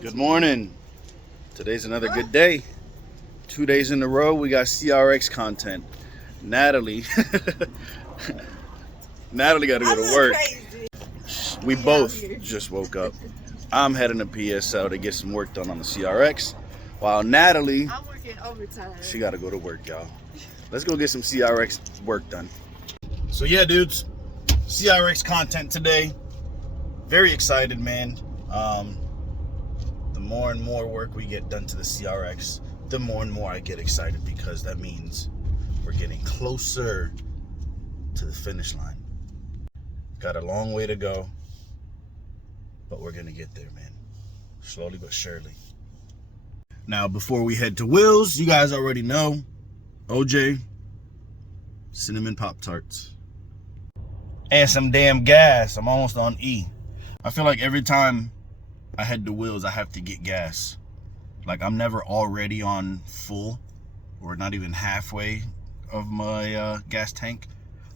Good morning. Today's another good day. 2 days in a row, we got CRX content. Natalie, Natalie got to go to work. We both just woke up. I'm heading to PSL to get some work done on the CRX, while Natalie, I'm working overtime. She got to go to work, y'all. Let's go get some CRX work done. So yeah, dudes, CRX content today. Very excited, man. The more and more work we get done to the CRX, the more and more I get excited, because that means we're getting closer to the finish line. Got a long way to go, but we're gonna get there, man. Slowly but surely. Now, before we head to Will's, you guys already know, OJ, cinnamon Pop-Tarts. And some damn gas. I'm almost on E. I feel like every time I head to Will's, I have to get gas. Like, I'm never already on full, or not even halfway of my gas tank.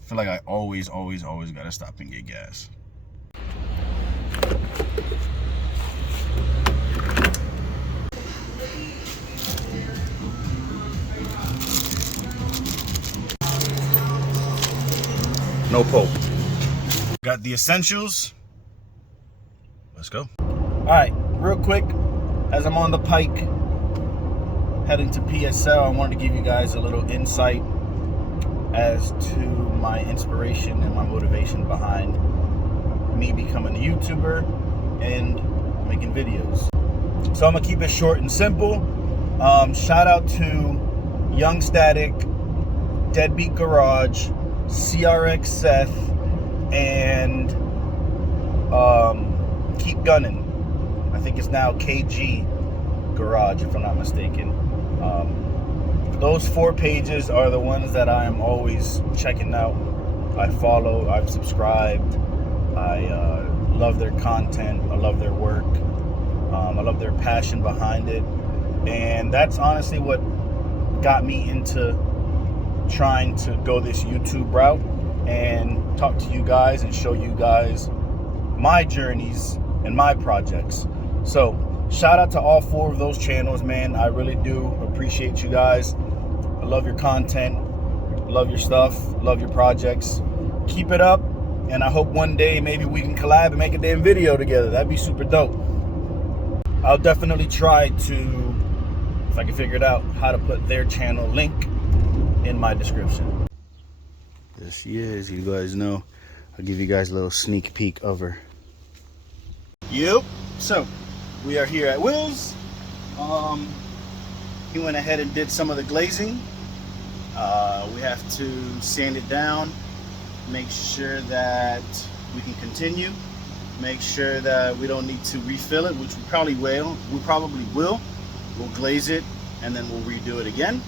I feel like I always gotta stop and get gas. No Pope. Got the essentials. Let's go. All right, real quick, as I'm on the pike heading to PSL, I wanted to give you guys a little insight as to my inspiration and my motivation behind me becoming a YouTuber and making videos. So I'm gonna keep it short and simple. Shout out to Young Static, Deadbeat Garage, CRX Seth, and Keep Gunning. I think it's now KG Garage, if I'm not mistaken. Those 4 pages are the ones that I am always checking out. I follow, I've subscribed. I love their content. I love their work. I love their passion behind it. And that's honestly what got me into trying to go this YouTube route and talk to you guys and show you guys my journeys and my projects. So shout out to all 4 of those channels, man. I really do appreciate you guys. I love your content, love your stuff, love your projects. Keep it up, and I hope one day maybe we can collab and make a damn video together. That'd be super dope. I'll definitely try to, if I can figure it out, how to put their channel link in my description. There she is. You guys know, I'll give you guys a little sneak peek of her. Yep. So we are here at Will's. He went ahead and did some of the glazing. We have to sand it down, make sure that we can continue, make sure that we don't need to refill it, which we probably will. We'll glaze it, and then we'll redo it again,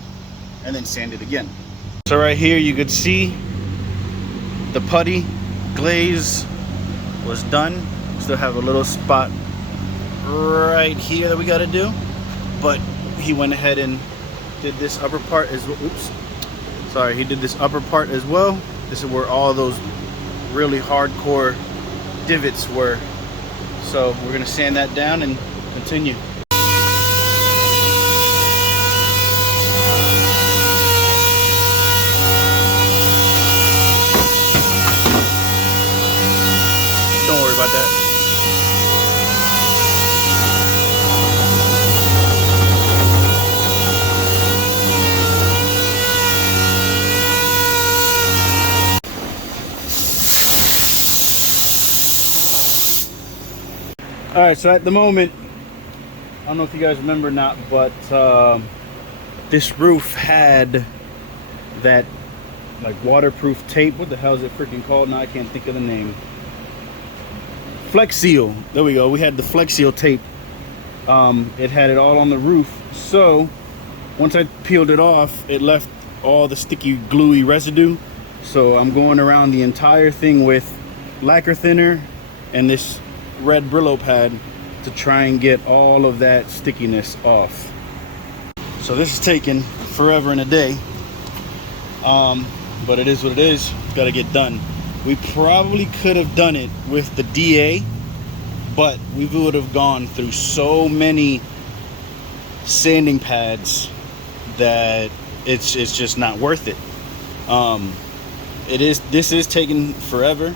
and then sand it again. So right here you could see the putty glaze was done. Still have a little spot right here that we got to do, but he went ahead and did this upper part as well. Oops, sorry, he did this upper part as well. This is where all those really hardcore divots were. So we're gonna sand that down and continue. Don't worry about that. All right, so at the moment, I don't know if you guys remember or not, but this roof had that like waterproof tape. What the hell is it freaking called? Now I can't think of the name. Flex Seal. There we go. We had the Flex Seal tape. It had it all on the roof. So once I peeled it off, it left all the sticky, gluey residue. So I'm going around the entire thing with lacquer thinner and this red Brillo pad to try and get all of that stickiness off. So this is taking forever and a day, but it is what it is. Got to get done. We probably could have done it with the DA, but we would have gone through so many sanding pads that it's just not worth it. This is taking forever,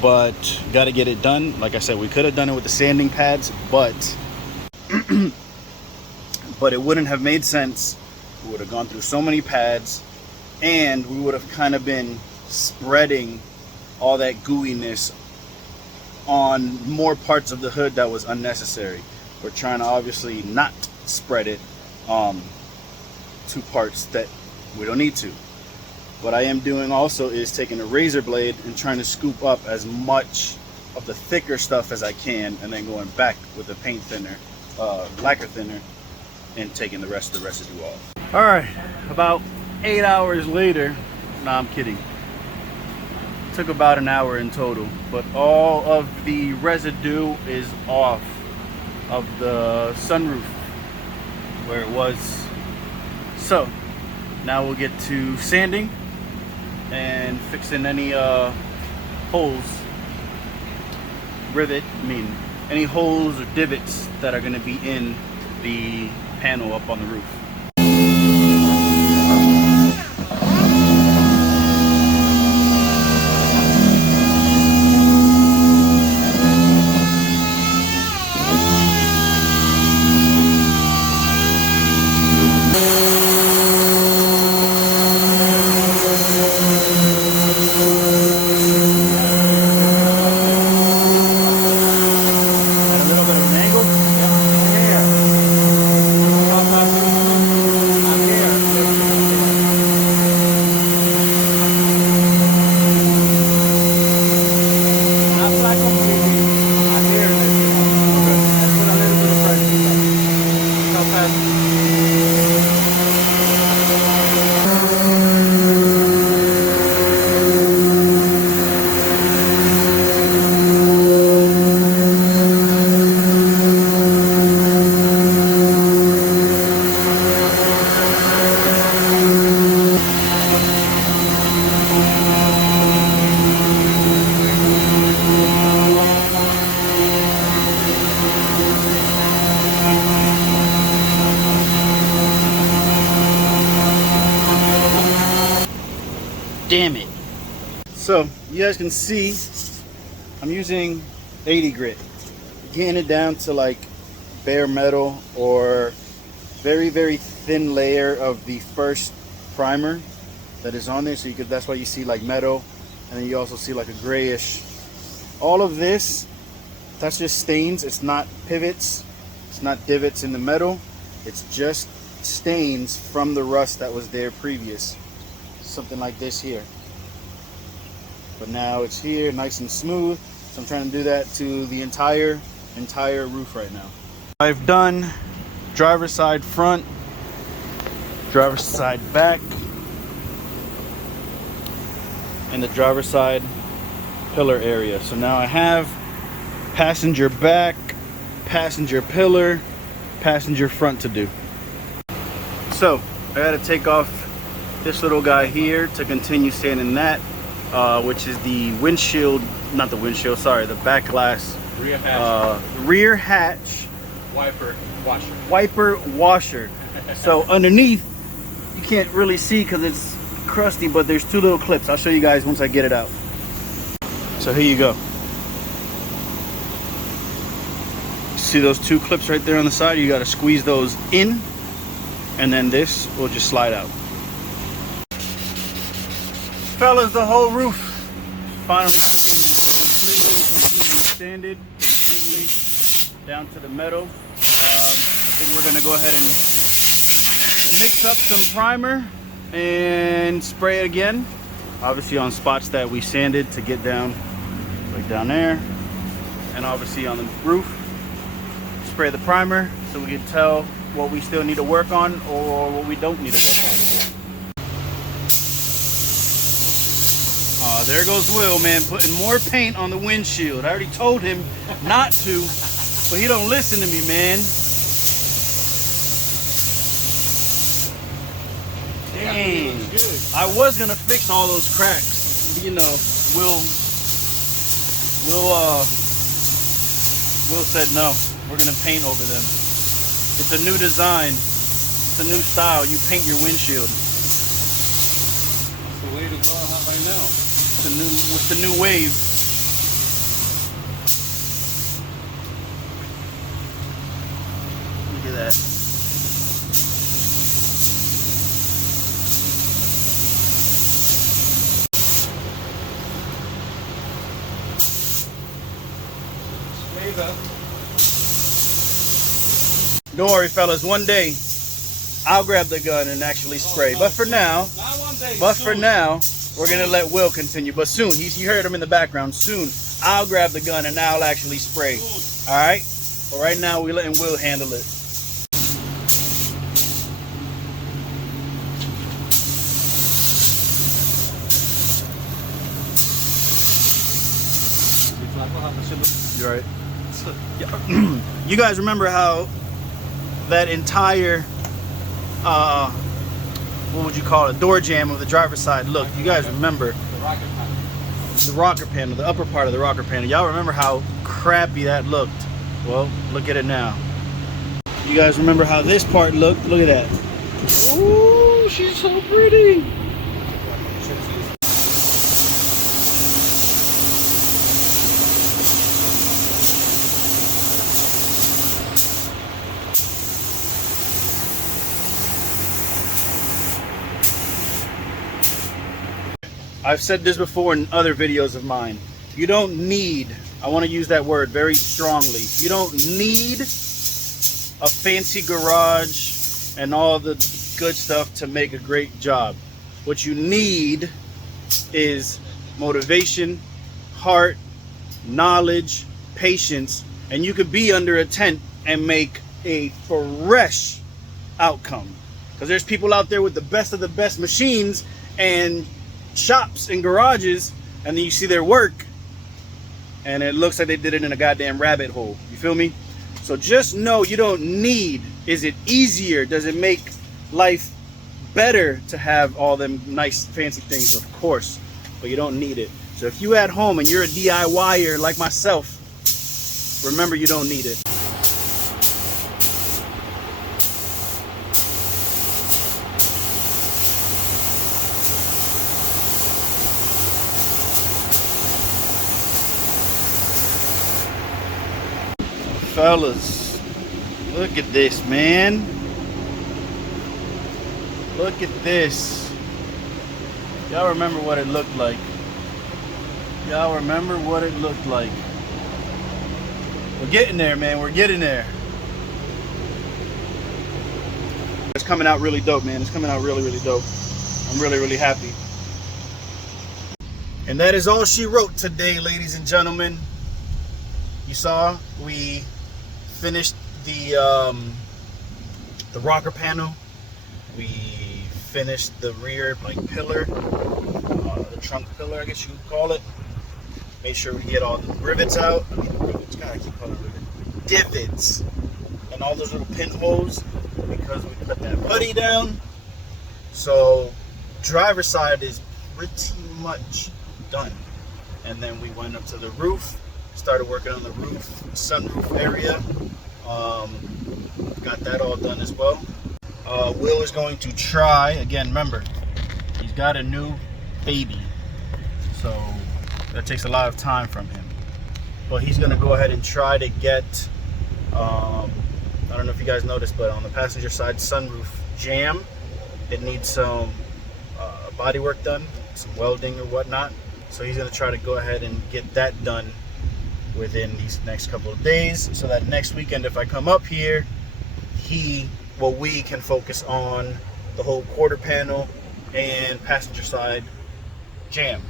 but got to get it done. Like I said, we could have done it with the sanding pads, but but it wouldn't have made sense. We would have gone through so many pads, and we would have kind of been spreading all that gooiness on more parts of the hood that was unnecessary. We're trying to obviously not spread it to parts that we don't need to. What I am doing also is taking a razor blade and trying to scoop up as much of the thicker stuff as I can, and then going back with the paint thinner, lacquer thinner, and taking the rest of the residue off. All right, about 8 hours later, nah, I'm kidding. Took about an hour in total, but all of the residue is off of the sunroof where it was. So now we'll get to sanding and fixing any holes, any holes or divots that are going to be in the panel up on the roof. Damn it. So you guys can see I'm using 80 grit, getting it down to like bare metal or very thin layer of the first primer that is on there. So that's why you see like metal, and then you also see like a grayish. All of this, that's just stains. It's not pivots, it's not divots in the metal, it's just stains from the rust that was there previous. Something like this here, but now it's here nice and smooth. So I'm trying to do that to the entire roof right now. I've done driver's side front, driver's side back, and the driver's side pillar area. So now I have passenger back, passenger pillar, passenger front to do. So I got to take off this little guy here to continue sanding that, which is the windshield, not the windshield, sorry, the back glass, rear hatch wiper washer. So underneath you can't really see because it's crusty, but there's two little clips. I'll show you guys once I get it out. So here you go. See those two clips right there on the side? You got to squeeze those in, and then this will just slide out. Fellas, the whole roof finally completely sanded, completely down to the metal. I think we're gonna go ahead and mix up some primer and spray it again. Obviously on spots that we sanded to get down, like down there, and obviously on the roof, spray the primer so we can tell what we still need to work on or what we don't need to work on. There goes Will, man, putting more paint on the windshield. I already told him not to, but he don't listen to me, man. Dang. I was gonna fix all those cracks. You know, we'll Will said no. We're gonna paint over them. It's a new design. It's a new style. You paint your windshield. That's the way to go right now. What's the new wave? Look at that. Don't worry, fellas. One day, I'll grab the gun and actually spray. But for now, we're gonna let Will continue. But soon, you heard him in the background. Soon, I'll grab the gun and I'll actually spray. All right. But right now, we're letting Will handle it. You're right. You guys remember how that entire what would you call it, door jamb of the driver's side looked? You guys remember the rocker panel, the upper part of the rocker panel. Y'all remember how crappy that looked? Well, look at it now. You guys remember how this part looked? Look at that. Ooh, she's so pretty. I've said this before in other videos of mine. You don't need, I want to use that word very strongly, you don't need a fancy garage and all the good stuff to make a great job. What you need is motivation, heart, knowledge, patience, and you could be under a tent and make a fresh outcome. Because there's people out there with the best of the best machines and shops and garages, and then you see their work and it looks like they did it in a goddamn rabbit hole. You feel me? So just know you don't need. Is it easier? Does it make life better to have all them nice fancy things? Of course, but you don't need it. So if you at home and you're a DIYer like myself, remember you don't need it. Fellas, look at this, man. Look at this. Y'all remember what it looked like? Y'all remember what it looked like? We're getting there, man. We're getting there. It's coming out really dope, man. It's coming out really, really dope. I'm really, really happy. And that is all she wrote today, ladies and gentlemen. You saw we finished the rocker panel. We finished the rear pillar, the trunk pillar, I guess you would call it. Made sure we get all the rivets out. Rivets, God, I keep calling them rivets. Divots and all those little pinholes because we cut that putty down. So driver's side is pretty much done. And then we went up to the roof. Started working on the roof, sunroof area. Got that all done as well. Will is going to try, again, remember, he's got a new baby. So that takes a lot of time from him. But he's going to go ahead and try to get, I don't know if you guys noticed, but on the passenger side sunroof jamb, it needs some body work done, some welding or whatnot. So he's going to try to go ahead and get that done within these next couple of days, so that next weekend if I come up here, we can focus on the whole quarter panel and passenger side jamb.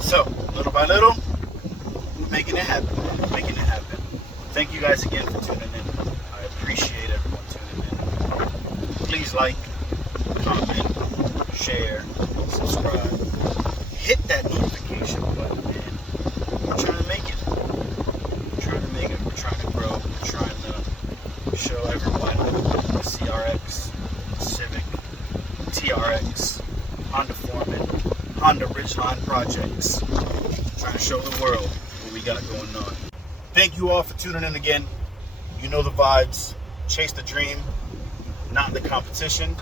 So little by little, we're making it happen, man. Making it happen. Thank you guys again for tuning in. I appreciate everyone tuning in. Please like, comment, share, subscribe, hit that notification button, man. We're trying to make it. We're trying to make it. We're trying to grow. We're trying to show everyone the CRX, Civic, TRX, Honda Foreman, Honda Ridgeline projects. We're trying to show the world what we got going on. Thank you all for tuning in again. You know the vibes. Chase the dream, not the competition.